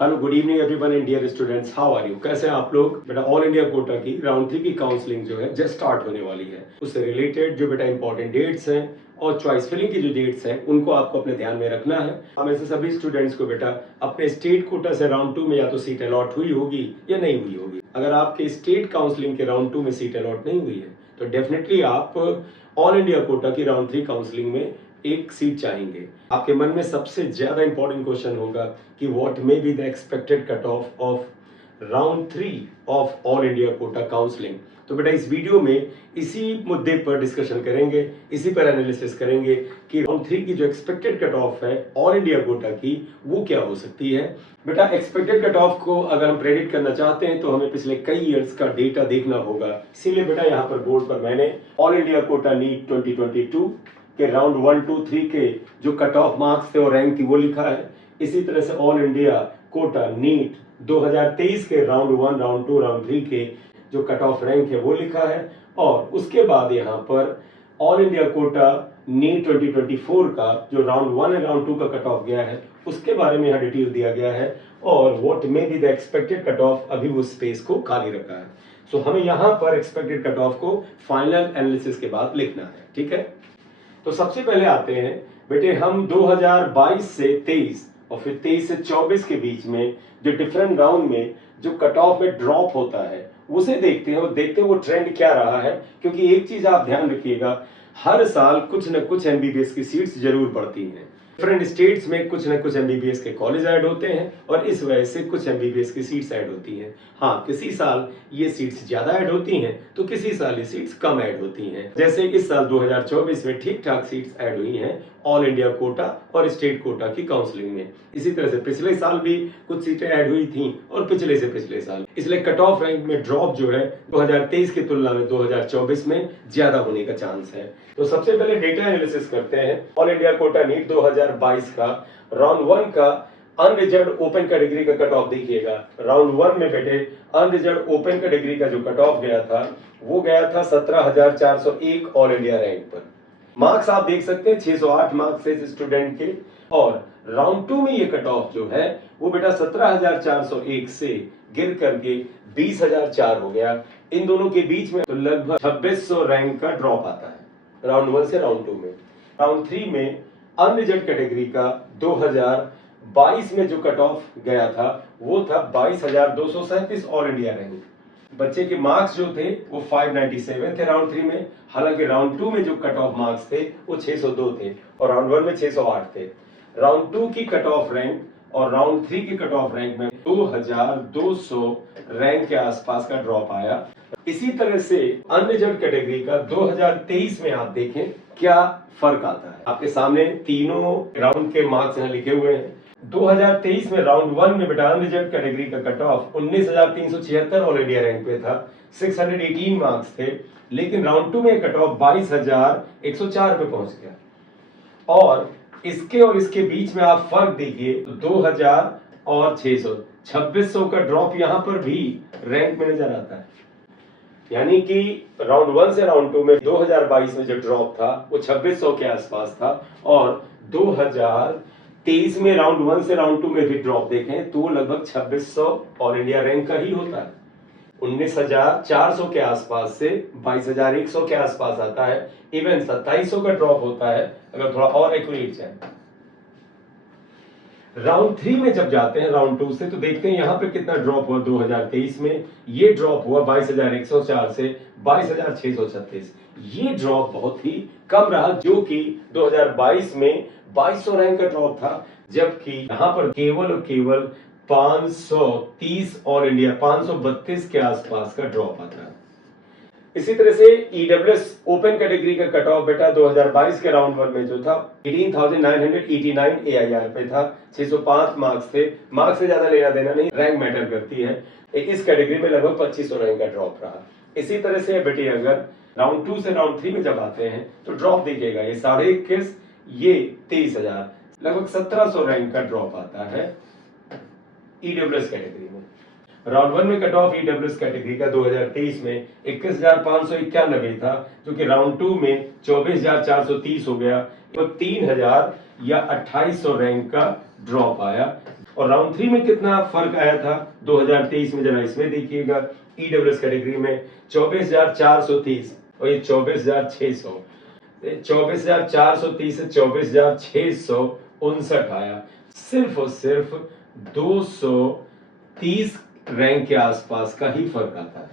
Hello, good evening everyone and dear students, how are you? कैसे हैं आप लोग? बेटा ऑल इंडिया कोटा की राउंड 3 की काउंसलिंग जो है जस्ट स्टार्ट होने वाली है। उससे रिलेटेड जो बेटा इंपॉर्टेंट डेट्स हैं और चॉइस फिलिंग की जो डेट्स हैं उनको आपको अपने ध्यान में रखना है। हम ऐसे सभी स्टूडेंट्स को बेटा अपने स्टेट कोटा से राउंड 2 में या तो सीट अलॉट हुई होगी या नहीं हुई होगी। अगर आपके स्टेट काउंसलिंग के राउंड 2 में सीट अलॉट नहीं हुई है तो डेफिनेटली आप ऑल इंडिया कोटा की राउंड 3 काउंसलिंग में एक सीट चाहेंगे। आपके मन में सबसे ज्यादा इंपॉर्टेंट क्वेश्चन होगा कि what may be the expected cut off round 3 of all India quota counselling. तो बेटा इस वीडियो में इसी मुद्दे पर डिस्कशन करेंगे, इसी पर एनालिसिस करेंगे कि राउंड 3 की जो एक्सपेक्टेड कट ऑफ है ऑल इंडिया कोटा की वो क्या हो सकती है। बेटा एक्सपेक्टेड कट ऑफ को अगर हम प्रेडिक्ट करना चाहते हैं तो हमें पिछले कई ईयर्स का डेटा देखना होगा। इसीलिए बेटा यहाँ पर बोर्ड पर मैंने ऑल इंडिया कोटा नीट 2022 के राउंड 1, 2, 3 के जो कट ऑफ मार्क्स थे और रैंक थी वो लिखा है। इसी तरह से ऑल इंडिया कोटा नीट 2023 के राउंड 1, राउंड 2, राउंड 3 के जो कट ऑफ रैंक है वो लिखा है। और उसके बाद यहाँ पर ऑल इंडिया कोटा नीट 2024 का जो राउंड 1 और राउंड 2 का कट ऑफ गया है उसके बारे में यहाँ डिटेल दिया गया है और what may be the expected cut off अभी वो स्पेस को खाली रखा है। सो हमें यहाँ पर एक्सपेक्टेड कट ऑफ को फाइनल एनालिसिस के बाद लिखना है, ठीक है। तो सबसे पहले आते हैं बेटे हम 2022 से 23 और फिर 23 से 24 के बीच में जो डिफरेंट राउंड में जो कट ऑफ में ड्रॉप होता है उसे देखते हैं और देखते हैं वो ट्रेंड क्या रहा है। क्योंकि एक चीज आप ध्यान रखिएगा, हर साल कुछ न कुछ एमबीबीएस की सीट्स जरूर बढ़ती हैं। डिफरेंट स्टेट्स में कुछ न कुछ एमबीबीएस के कॉलेज ऐड होते हैं और इस वजह से कुछ एमबीबीएस की सीट्स ऐड होती हैं। हाँ, किसी साल ये सीट्स ज्यादा ऐड होती हैं तो किसी साल ये सीट्स कम ऐड होती हैं। जैसे इस साल 2024 में ठीक ठाक सीट्स ऐड हुई हैं ऑल इंडिया कोटा और स्टेट कोटा की काउंसलिंग में। इसी तरह से पिछले साल भी कुछ सीटें ऐड हुई थी और पिछले से पिछले साल। इसलिए कट ऑफ रैंक में ड्रॉप जो है 2023 की तुलना में 2024 में ज्यादा होने का चांस है। तो सबसे पहले डेटा एनालिसिस करते हैं। ऑल इंडिया कोटा नीट 2022 का राउंड 1 का अनरिजर्व ओपन कैटेगरी का कट ऑफ देखिएगा। राउंड 1 में बेटे अनरिजर्व ओपन कैटेगरी का जो कट ऑफ गया था वो गया था 17,401 ऑल इंडिया रैंक पर। मार्क्स आप देख सकते हैं 608 मार्क्स है इस स्टूडेंट के। और राउंड 2 में ये कट ऑफ जो है वो बेटा 17,401 से गिर करके 20,004 हो गया। इन दोनों के बीच में तो लगभग 2600 रैंक का ड्रॉप आता है राउंड 1 से राउंड 2 में। राउंड 3 में अनरिजर्व कैटेगरी का 2022 में जो कट ऑफ गया था वो था 22,237 ऑल इंडिया रैंक। बच्चे के मार्क्स जो थे वो 597 थे राउंड 3 में। हालांकि राउंड 2 में जो कट ऑफ मार्क्स थे वो 602 थे और राउंड 1 में 608 थे। राउंड 2 की कट ऑफ रैंक और राउंड 3 की कट ऑफ रैंक में 2200 रैंक के आसपास का ड्रॉप आया। इसी तरह से अनरिजर्व कैटेगरी का 2023 में आप देखें क्या फर्क आता है। आपके सामने तीनों राउंड के मार्क्स यहाँ लिखे हुए हैं। 2023 में राउंड 1 में बेटा अनरिजर्व कैटेगरी का cut off 19,376 all India rank पे था, 618 मार्क्स थे। लेकिन राउंड 2 में कट ऑफ 22,104 पे पहुंच गया। और इसके बीच में आप फर्क देखिए, 2000 और 600, 2600 का ड्रॉप यहां पर भी रैंक में नजर आता है। यानी कि राउंड 1 से राउंड 2 में 2022 में जो ड्रॉप था वो 2600 के आसपास था और 2023 में राउंड 1 से राउंड 2 में भी ड्रॉप देखें तो लगभग 2600 ऑल इंडिया रैंक का ही होता है। 19,400 के आसपास से 22,100 के आसपास आता है। इवन 2700 का ड्रॉप होता है अगर थोड़ा और एक्यूरेट जाए। राउंड 3 में जब जाते हैं राउंड 2 से तो देखते हैं यहां पे कितना ड्रॉप हुआ। 2023 में ये ड्रॉप हुआ 22,104 से 22,636। ये ड्रॉप बहुत ही कम रहा जो कि 2022 में 2200 रैंक का ड्रॉप था। जबकि यहां पर केवल और केवल 530 ऑल इंडिया 532 के आसपास का ड्रॉप आता है। इसी तरह से ईडब्ल्यूएस ओपन कैटेगरी का कट ऑफ बेटा 2022 के राउंड 1 में जो था 18,989 एआईआर पे था, 605 मार्क्स थे। मार्क्स से ज्यादा लेना देना नहीं, रैंक मैटर करती है। इस कैटेगरी में लगभग 2500 रैंक का ड्रॉप रहा। इसी तरह से बेटे अगर राउंड 2 से राउंड 3 में जब आते हैं तो ड्रॉप देखिएगा, ये 21,500, ये 23,000, लगभग 1700 रैंक का ड्रॉप आता है ईडब्ल्यूएस कैटेगरी में। राउंड 1 में कट ऑफ ईडब्ल्यूएस कैटेगरी का 2023 में 21,591 था जो कि राउंड 2 में 24,430 हो गया। तो 3,000 या 2800 रैंक का ड्रॉप आया। और राउंड 3 में कितना फर्क आया था 2023 में, जरा इसमें देखिएगा। ईडब्ल्यूएस कैटेगरी में 24,430 और ये 24,600, 24,430 से 24,659 आया। सिर्फ और सिर्फ 230 रैंक के आसपास का ही फर्क आता है।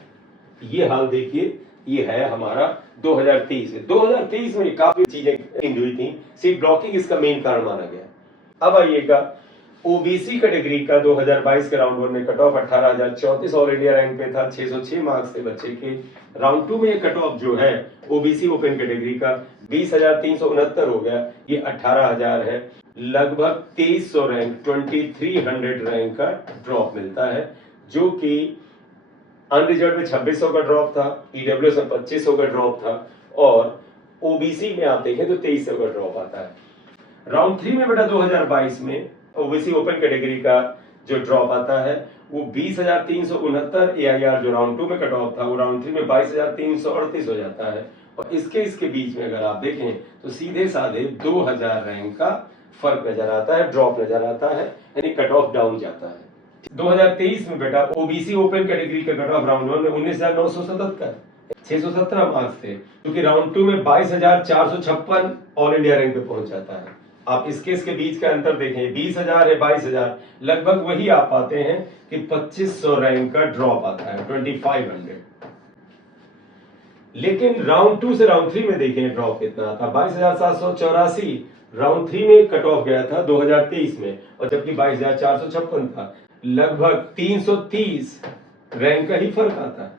ये हाल देखिए, ये है हमारा 2023 में। 2023 में काफी चीजें चेंज हुई थी, सीट ब्लॉकिंग इसका मेन कारण माना गया। अब आइएगा ओबीसी कैटेगरी का 2022 के राउंड 1 में cut off 18,034 all India rank पे था, 606 मार्क्स से बच्चे के। राउंड 2 में ये कट ऑफ जो है ओबीसी ओपन कैटेगरी का 20,369 हो गया, ये 18,000 है। लगभग 2300 रैंक 2300 रैंक का ड्रॉप मिलता है, जो कि अनरिजर्व में 2600 का ड्रॉप था, ईडब्ल्यूएस में 2500 का ड्रॉप था, और ओबीसी में आप देखें तो 2300 का ड्रॉप आता है। राउंड 3 में बेटा 2022 में ओबीसी ओपन कैटेगरी का जो ड्रॉप आता है वो 20,369 एआईआर जो राउंड 2 में कट ऑफ था, वो राउंड 3 में 22,338 हो जाता है। और इसके बीच में अगर आप देखें तो सीधे साधे 2000 रैंक का फर्क नजर आता है, ड्रॉप नजर आता है, यानी कट ऑफ डाउन जाता है। 2023 में बेटा ओबीसी ओपन कैटेगरी का कट ऑफ राउंड 1 में 19,977, 617 मार्क्स थे, क्योंकि राउंड 2 में 22,456 ऑल इंडिया रैंक पे पहुंच जाता है। आप इसके बीच का अंतर देखें, 20,000 है 22,000, लगभग वही आप पाते हैं कि 2500 रैंक का ड्रॉप आता है, 2500। लेकिन राउंड 2 से राउंड 3 में देखें ड्रॉप कितना आता, 22,784 राउंड 3 में कट ऑफ गया था 2023 में, और जबकि 22,456 था, लगभग 330 रैंक का ही फर्क आता है।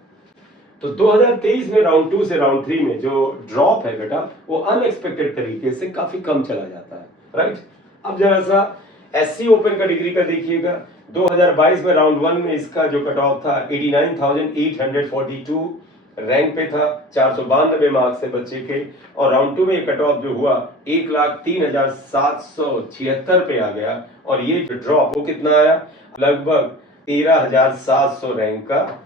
तो 2023 में राउंड 2 से राउंड 3 में जो ड्रॉप है बेटा वो अनएक्सपेक्टेड तरीके से काफी कम चला जाता है, राइट। अब जरा सा एससी ओपन कैटेगरी का देखिएगा। 2022 में राउंड 1 में इसका जो कट ऑफ था 89,842 रैंक पे था, 492 मार्क्स से बच्चे के, और राउंड 2 में ये कट ऑफ जो हुआ 1,03,776 पे आ गया, और ये जो ड्रॉप वो कितना आया, लगभग 13,700 रैंक का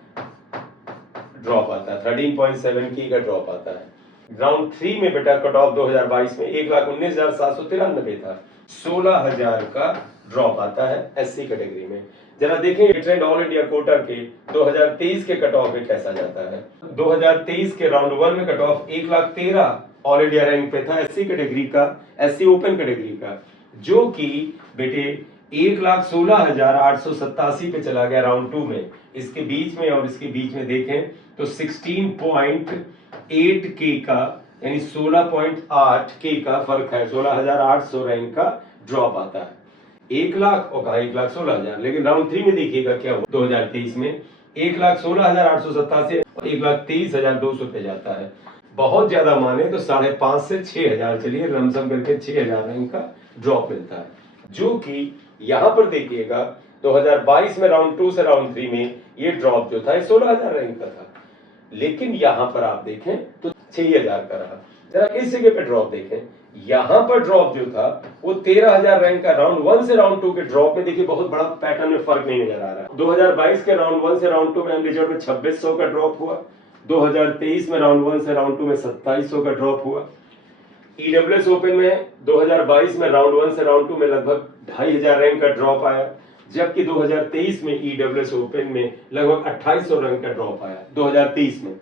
ड्रॉप आता है, 13.7 की का ड्रॉप आता है। राउंड 3 में बेटा कट ऑफ 2022 में 1,19,793 था, 16,000 का ड्रॉप आता है एससी कैटेगरी में। जरा देखें ट्रेंड ऑल इंडिया कोटा के 2023 के कट ऑफ में कैसा जाता है। 2023 के राउंड 1 में cut off 1,13,000 all India rank पे था एससी कैटेगरी का, एससी ओपन कैटेगरी का, जो कि बेटे 1,16,887 पे चला गया राउंड 2 में। इसके बीच में और इसके बीच में देखें तो 16.8 के का, यानी 16.8 के का फर्क है, 16,800 रैंक का ड्रॉप आता है। 1,00,000 और कहा 1,16,000, लेकिन राउंड 3 में देखिएगा क्या हुआ 2023 में, 1,16,887 और 1,23,200 पे जाता है। बहुत ज्यादा माने तो 5,500 से 6,000, चलिए लमसम करके 6,000 रैंक का ड्रॉप मिलता है, जो कि यहां पर देखिएगा 2022 में राउंड 2 से राउंड 3 में ये ड्रॉप जो था 16,000 रैंक का था, लेकिन यहां पर आप देखें तो 6,000 का रहा। जरा इस जगह पे ड्रॉप देखें, यहां पर ड्रॉप जो था वो 13,000 रैंक का। राउंड 1 से राउंड 2 के ड्रॉप में देखिए बहुत बड़ा पैटर्न में फर्क नहीं नजर आ रहा है। 2022 के राउंड 1 से राउंड 2 में अनरिजर्व में 2600 का ड्रॉप हुआ, 2023 में राउंड 1 से राउंड 2 में 2700 का ड्रॉप हुआ। ईडब्ल्यूएस ओपन में 2022 में राउंड 1 से राउंड 2 में लगभग 2,500 रैंक का ड्रॉप आया, जबकि 2023 में ईडब्ल्यूएस ओपन में लगभग 2,800 रैंक का ड्रॉप आया 2023 में।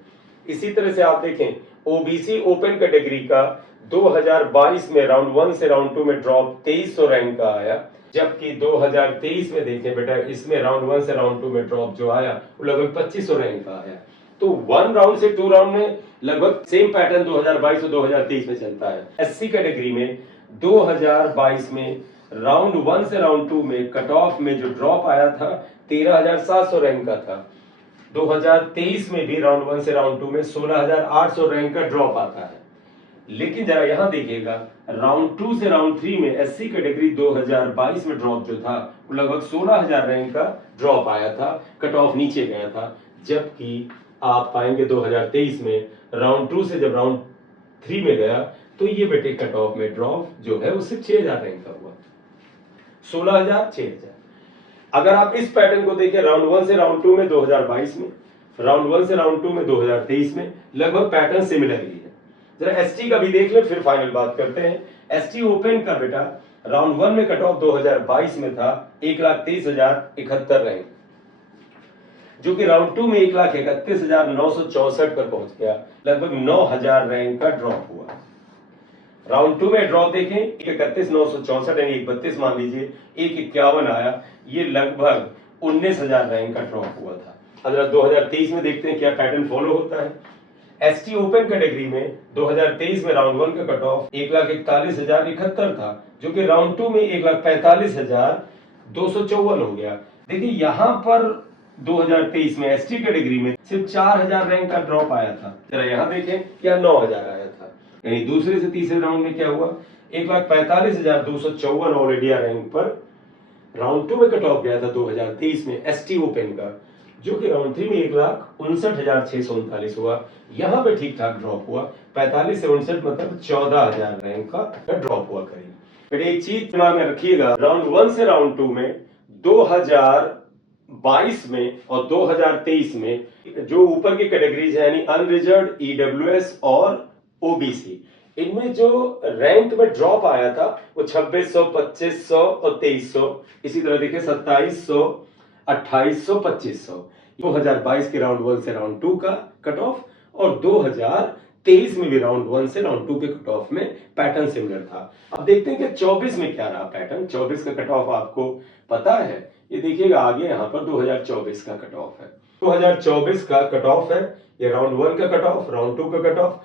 इसी तरह से आप देखें ओबीसी ओपन कैटेगरी का 2022 में राउंड 1 से राउंड 2 में ड्रॉप 2,300 रैंक का आया, जबकि 2023 में देखें बेटा इसमें राउंड 1 से राउंड 2 में ड्रॉप जो आया वो लगभग 2,500 रैंक का आया। तो 1 राउंड से 2 राउंड में लगभग सेम पैटर्न 2022 और 2023 में चलता है। एससी कैटेगरी में 2022 में राउंड 1 से राउंड 2 में कट ऑफ में जो ड्रॉप आया था 13,700 रैंक का था। 2023 में भी राउंड 1 से राउंड 2 में 16,800 रैंक का ड्रॉप आता है। लेकिन जरा यहां देखिएगा राउंड 2 से राउंड 3 में एससी कैटेगरी 2022 में ड्रॉप जो था वो लगभग 16,000 रैंक का ड्रॉप आया था, कट ऑफ नीचे गया था, जबकि आप पाएंगे 2023 में राउंड 2 से जब राउंड 3 में गया तो ये बेटे कट ऑफ में ड्रॉप जो है उससे 6,000 रैंक का हुआ, 16,000 6,000। अगर आप इस पैटर्न को देखें राउंड 1 से राउंड 2 में 2022 में, राउंड 1 से राउंड 2 में 2023 में लगभग पैटर्न सिमिलर ही है। जरा एसटी का भी देख लें फिर फाइनल बात करते हैं। एसटी ओपन का बेटा राउंड वन में कट ऑफ 2022 में था 1,23,071 रैंक, जो कि राउंड टू में 1,31,964 पर पहुंच गया, लगभग 9,000 रैंक का ड्रॉप हुआ। राउंड टू में ड्रॉप देखें 31,964 यानी 132 मान लीजिए, 151 आया, ये लगभग 19,000 रैंक का ड्रॉप हुआ था। अब 2023 में देखते हैं क्या पैटर्न फॉलो होता है। एसटी ओपन कैटेगरी में 2023 में राउंड वन का कट ऑफ 1,41,071 था, जो कि राउंड टू में 1,45,254 हो गया। देखिए यहाँ पर 2023 में एसटी कैटेगरी में सिर्फ 4,000 रैंक का ड्रॉप आया था। जरा यहाँ देखें क्या 9,000 आया था, यानी दूसरे से तीसरे राउंड में क्या हुआ, 1,45,254 ऑल इंडिया रैंक पर राउंड टू में कट ऑफ गया था 2023 में एसटी ओपन का, जो कि राउंड थ्री में 1,59,639 हुआ। यहाँ पे ठीक ठाक ड्रॉप हुआ, 45 से 59 मतलब 14,000 रैंक का ड्रॉप हुआ करीब। फिर एक चीज दिमाग में रखिएगा, राउंड वन से राउंड टू में 2022 में और 2023 में जो ऊपर की कैटेगरीज है यानी अनरिजर्व्ड, ईडब्ल्यूएस और ओबीसी, इनमें जो रैंक में ड्रॉप आया था वो 2600, 2500 और 2300, इसी तरह देखिए 2700, 2800, 2500 2022 के राउंड वन से राउंड टू का कट ऑफ, और 2023 में भी राउंड वन से राउंड टू के कट ऑफ में पैटर्न सिमिलर था। अब देखते हैं कि 24 में क्या रहा पैटर्न। 24 का कट ऑफ आपको पता है, ये देखिएगा आगे यहाँ पर 2024 का कट ऑफ है। 2024 का कट ऑफ है, ये राउंड वन का कट ऑफ, राउंड टू का कट ऑफ।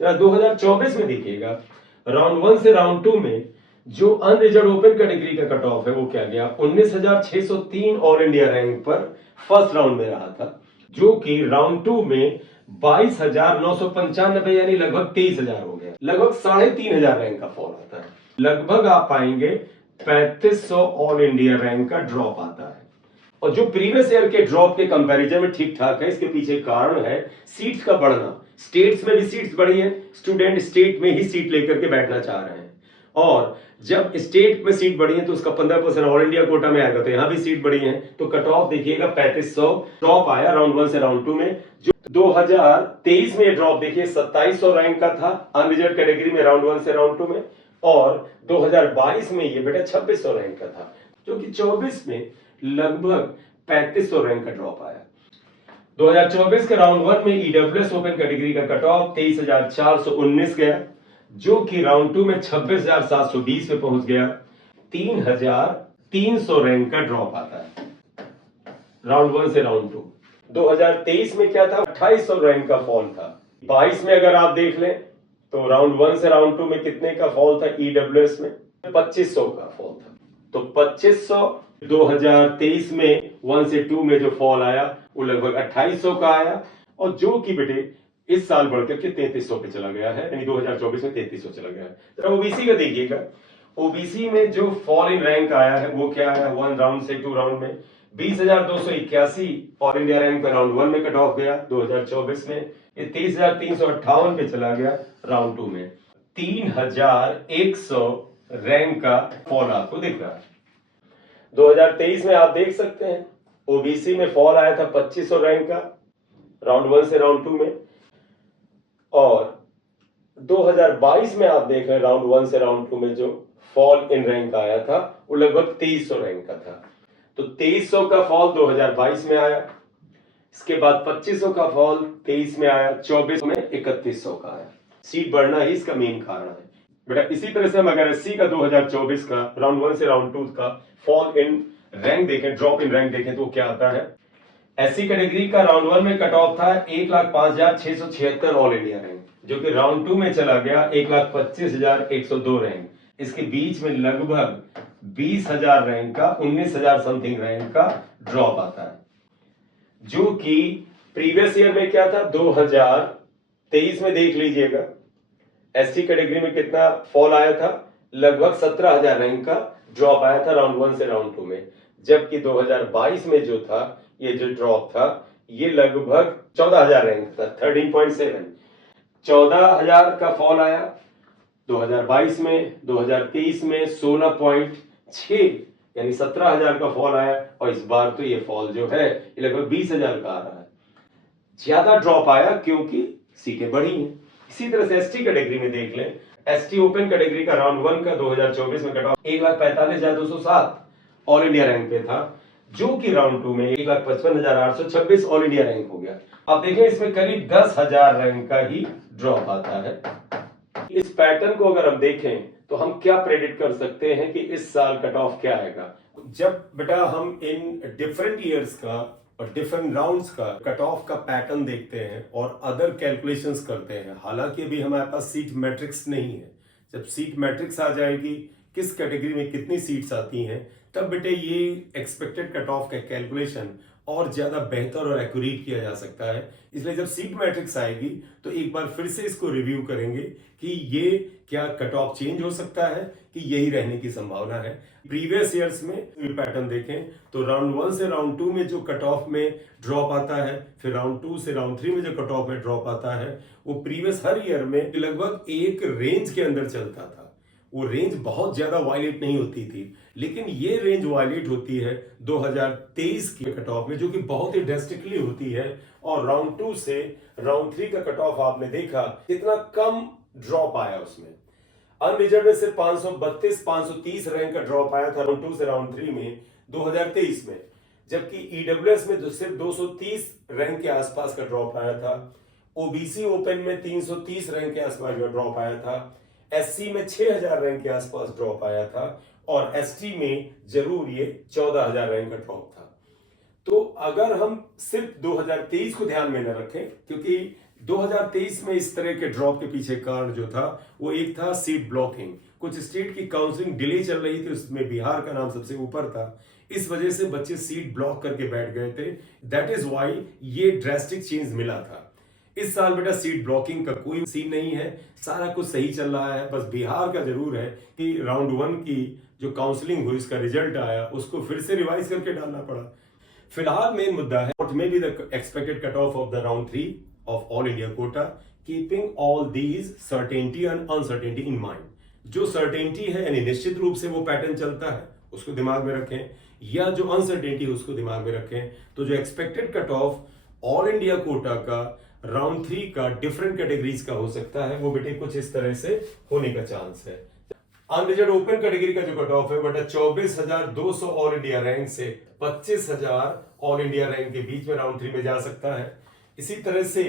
2024 में देखिएगा राउंड वन से राउंड टू में जो अनरिजर्व्ड ओपन कैटेगरी का कट ऑफ है वो क्या गया, 19,603 ऑल इंडिया रैंक पर फर्स्ट राउंड में रहा था, जो कि राउंड टू में 22,995 यानी लगभग 23,000 हो गया, लगभग 3,500 रैंक का फॉल आता है। लगभग आप पाएंगे 3,500 ऑल इंडिया रैंक का ड्रॉप आता है, और जो प्रीवियस ईयर के ड्रॉप के कंपैरिजन में ठीक ठाक है। इसके पीछे कारण है सीट्स का बढ़ना। स्टेट्स में भी सीट्स बढ़ी है, स्टूडेंट स्टेट में ही सीट लेकर के बैठना चाह रहे हैं, और जब स्टेट में सीट बढ़ी है तो उसका 15% ऑल इंडिया कोटा में आएगा, तो यहाँ भी सीट बढ़ी है, तो कट ऑफ देखिएगा 3,500 ड्रॉप आया राउंड वन से राउंड टू में। जो 2023 में ड्रॉप देखिए 2,700 रैंक का था अनरिजर्व्ड कैटेगरी में राउंड वन से राउंड टू में, और 2022 में ये बेटा 2,600 रैंक का था, जो कि 24 में लगभग 3,500 रैंक का ड्रॉप आया। 2024 के राउंड वन में ईडब्ल्यूएस ओपन कैटेगरी का कट ऑफ 23,419 गया, जो कि राउंड टू में 26,720 पे पहुंच गया। 3,300 रैंक का ड्रॉप आता है राउंड वन से राउंड टू। 2023 में क्या था, 2,800 रैंक का फॉल था। 22 में अगर आप देख लें तो राउंड वन से राउंड टू में कितने का फॉल था, ईडब्ल्यूएस में 2,500 का फॉल था, तो 2,500। 2023 में वन से टू में जो फॉल आया वो लगभग 2,800 का आया, और जो कि बेटे इस साल बढ़कर के 3,300 पे चला गया है, यानी 2024 में 3,300 चला गया है। तो ओबीसी का देखिएगा, ओबीसी में जो फॉल इन रैंक आया है वो क्या आया, वन राउंड से टू राउंड में 20,281 ऑल इंडिया रैंक पर राउंड वन में कट ऑफ गया 2024 में, ये 30,358 पे चला गया राउंड टू में। 3,100 रैंक का फॉल आपको दिख रहा है। 2023 में आप देख सकते हैं ओबीसी में फॉल आया था 2,500 रैंक का राउंड वन से राउंड टू में, और 2022 में आप देख रहे हैं राउंड वन से राउंड टू में जो फॉल इन रैंक आया था वो लगभग 2,300 रैंक का था। तो 2,300 का फॉल 2022 में आया, इसके बाद 2,500 का फॉल 23 में आया, 24 में 3,100 का आया। सीट बढ़ना ही इसका मेन कारण है बेटा। इसी तरह से हम अगर एससी का 2024 का राउंड वन से राउंड टू का फॉल इन रैंक देखें, ड्रॉप इन रैंक देखें, तो क्या आता है, एससी कैटेगरी का राउंड वन में कट ऑफ था 1,05,676 ऑल इंडिया रैंक, जो कि राउंड टू में चला गया 1,25,102 रैंक। इसके बीच में लगभग 20,000 रैंक का, 19,000 समथिंग रैंक का ड्रॉप आता है, जो कि प्रीवियस ईयर में क्या था, 2023 में देख लीजिएगा एससी कैटेगरी में कितना फॉल आया था, लगभग 17,000 रैंक का ड्रॉप आया था राउंड वन से राउंड टू में, जबकि 2022 में जो था ये जो ड्रॉप था ये लगभग 14,000 रैंक था, 13.7, 14,000 का फॉल आया 2022 में। 2023 में 16.6 यानी 17,000 का फॉल आया, और इस बार तो ये फॉल जो है ये लगभग 20,000 का आ रहा है। ज्यादा ड्रॉप आया क्योंकि सीटें बढ़ी हैं। इसी तरह से एसटी कैटेगरी में देख लें एसटी ओपन कैटेगरी का राउंड 1 का 2024 में cut off 1,45,207 all India rank पे था, जो कि राउंड 2 में 1,55,826 ऑल इंडिया रैंक हो गया। अब देखें इसमें करीब 10,000 रैंक का ही ड्रॉप आता है। इस पैटर्न को अगर हम देखें तो हम क्या प्रेडिक्ट कर सकते हैं कि इस साल कट ऑफ क्या आएगा। जब बेटा हम इन डिफरेंट ईयर्स का और डिफरेंट राउंड्स का कट ऑफ का पैटर्न देखते हैं और अदर कैलकुलेशंस करते हैं, हालांकि अभी हमारे पास सीट मैट्रिक्स नहीं है, जब सीट मैट्रिक्स आ जाएगी किस कैटेगरी में कितनी सीट्स आती हैं, तब बेटे ये एक्सपेक्टेड कट ऑफ का कैलकुलेशन और ज्यादा बेहतर और एक्यूरेट किया जा सकता है। इसलिए जब सीट मैट्रिक्स आएगी तो एक बार फिर से इसको रिव्यू करेंगे कि ये क्या कट ऑफ चेंज हो सकता है कि यही रहने की संभावना है। प्रीवियस ईयर्स में पैटर्न देखें तो राउंड 1 से राउंड 2 में जो कट ऑफ में ड्रॉप आता है, फिर राउंड 2 से राउंड 3 में जो कट ऑफ में ड्रॉप आता है, वो प्रीवियस हर ईयर में लगभग एक रेंज के अंदर चलता था। वो रेंज बहुत ज्यादा वायलेट नहीं होती थी, लेकिन ये रेंज वायलेट होती है 2023 की कट ऑफ में, जो कि बहुत ही ड्रेस्टिकली होती है। और राउंड 2 से राउंड 3 का कट ऑफ आपने देखा कितना कम ड्रॉप आया, उसमें अनरिजर्व में सिर्फ 532-530 रैंक का ड्रॉप आया था राउंड 2 से राउंड 3 में 2023 में, जबकि ईडब्ल्यूएस में सिर्फ 230 रैंक के आसपास का ड्रॉप आया था। ओबीसी ओपन में 330 रैंक के आसपास का ड्रॉप आया था। एससी में 6,000 रैंक के आसपास ड्रॉप आया था और एसटी में जरूर ये 14,000 रैंक का ड्रॉप था। तो अगर हम सिर्फ 2023 को ध्यान में न रखें, क्योंकि 2023 में इस तरह के ड्रॉप के पीछे कारण जो था वो एक था सीट ब्लॉकिंग। कुछ स्टेट की काउंसलिंग डिले चल रही थी, उसमें बिहार का नाम सबसे ऊपर था, इस वजह से बच्चे सीट ब्लॉक करके बैठ गए थे। दैट इज वाई ये ड्रेस्टिक चेंज मिला था। इस साल बेटा सीट ब्लॉकिंग का कोई सीन नहीं है, सारा कुछ सही चल रहा है। बस बिहार का जरूर है कि राउंड 1 की जो काउंसलिंग हुई, इसका रिजल्ट आया, उसको फिर से रिवाइज करके डालना पड़ा। फिलहाल मेन मुद्दा है what may be the expected cut off the round 3 of all India quota, keeping all these certainty and uncertainty in mind. जो सर्टेनिटी है यानी निश्चित रूप से वो पैटर्न चलता है, उसको दिमाग में रखें, या जो अनसर्टेनिटी है उसको दिमाग में रखें। तो जो expected cut off all India quota का राउंड 3 का डिफरेंट कैटेगरीज का हो सकता है, वो बेटे कुछ इस तरह से होने का चांस है। अनरिजर्व ओपन कैटेगरी का जो कट ऑफ है बेटा 24,200 ऑल इंडिया रैंक से 25,000 ऑल इंडिया रैंक के बीच में राउंड 3 में जा सकता है। इसी तरह से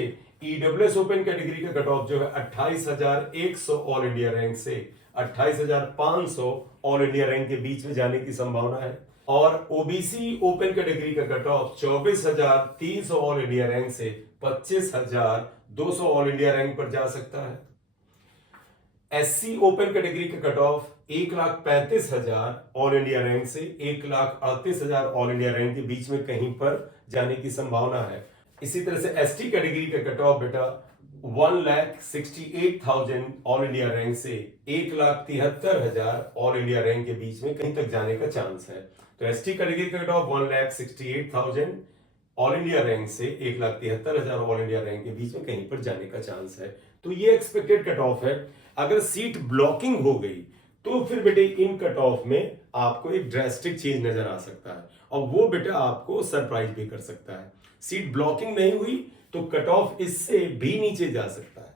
ईडब्ल्यूएस ओपन कैटेगरी का कट ऑफ जो है 28,100 ऑल इंडिया रैंक से 28,500 ऑल इंडिया रैंक के बीच में जाने की संभावना है। और ओबीसी ओपन कैटेगरी का cut off 24,300 all India rank से 25,200 ऑल इंडिया रैंक पर जा सकता है। एससी ओपन कैटेगरी का cut off 1,35,000 all India rank से 1,38,000 ऑल इंडिया रैंक के बीच में कहीं पर जाने की संभावना है। इसी तरह से एसटी कैटेगरी का कट ऑफ बेटा 1,68,000 ऑल इंडिया रैंक से 1,73,000 ऑल इंडिया रैंक के बीच में कहीं तक जाने का चांस है। तो एसटी कैटेगरी का cut off 1,68,000 all India rank से 1,73,000 ऑल इंडिया रैंक के बीच में कहीं पर जाने का चांस है। तो ये एक्सपेक्टेड कट ऑफ है। अगर सीट ब्लॉकिंग हो गई तो फिर बेटे इन कट ऑफ में आपको एक ड्रेस्टिक चेंज नजर आ सकता है और वो बेटा आपको सरप्राइज भी कर सकता है। सीट ब्लॉकिंग नहीं हुई तो कट ऑफ इससे भी नीचे जा सकता है।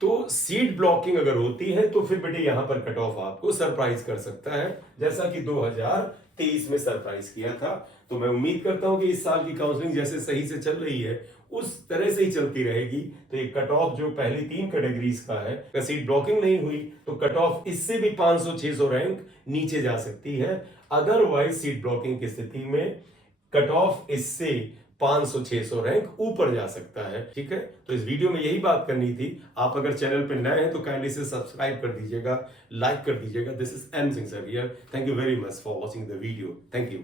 तो सीट ब्लॉकिंग अगर होती है तो फिर बेटे यहां पर कट ऑफ आपको सरप्राइज कर सकता है, जैसा कि 2023 में सरप्राइज किया था। तो मैं उम्मीद करता हूं कि इस साल की काउंसलिंग जैसे सही से चल रही है उस तरह से ही चलती रहेगी। तो ये कट ऑफ जो पहली 3 कैटेगरीज का है, अगर सीट ब्लॉकिंग नहीं हुई तो कट ऑफ इससे भी 500-600 रैंक नीचे जा सकती है। अदरवाइज सीट ब्लॉकिंग की स्थिति में कट ऑफ इससे 500-600 रैंक ऊपर जा सकता है। ठीक है, तो इस वीडियो में यही बात करनी थी। आप अगर चैनल पे नए हैं तो काइंडली से सब्सक्राइब कर दीजिएगा, लाइक कर दीजिएगा। This is M Singh sir here. Thank you very much for watching the video. Thank you.